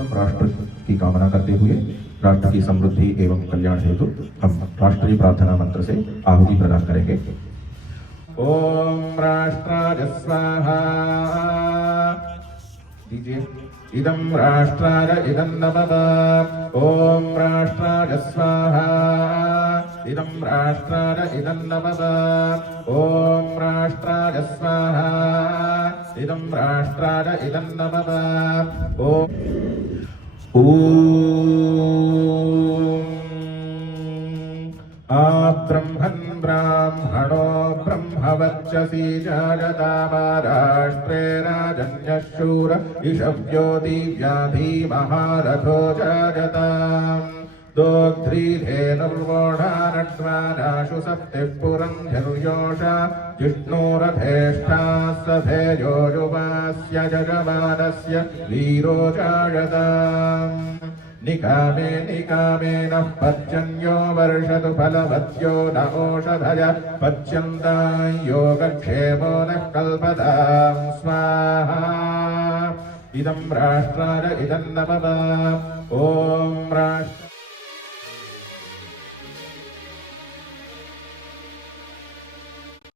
उत्तम राष्ट्र की कामना करते हुए राष्ट्र की समृद्धि एवं कल्याण हेतु हम राष्ट्रीय प्रार्थना मंत्र से आहुति प्रदान करेंगे। ओम राष्ट्राय स्वाहा। दीजिए। इदं राष्ट्राय इदं नमः। ओम राष्ट्राय स्वाहा। इदं राष्ट्राय इदं नमः। ओम राष्ट्राय स्वाहा। इदं राष्ट्राय इदं नमः। ओम ब्रह्मन् ब्राह्मणो ब्रह्मवर्चसी जायता महाराष्ट्रे राजन्यशूर इषव्यो दिव्या धीमहारथो जायताम्। दोग्ध्रीधेनुर्वोढारड्वाराशु सप्तिः पुरन्धर्योषा जिष्णोरथेष्टा सधेयो युवास्य जगमानस्य वीरो जायताम्। निकामे निकामे नः पर्जन्यो वर्षतु फलवत्यो न ओषधय पच्यन्तां योगक्षेमो नः कल्पतां स्वाहा। इदं राष्ट्राय इदं नमः। ओम राष्ट्र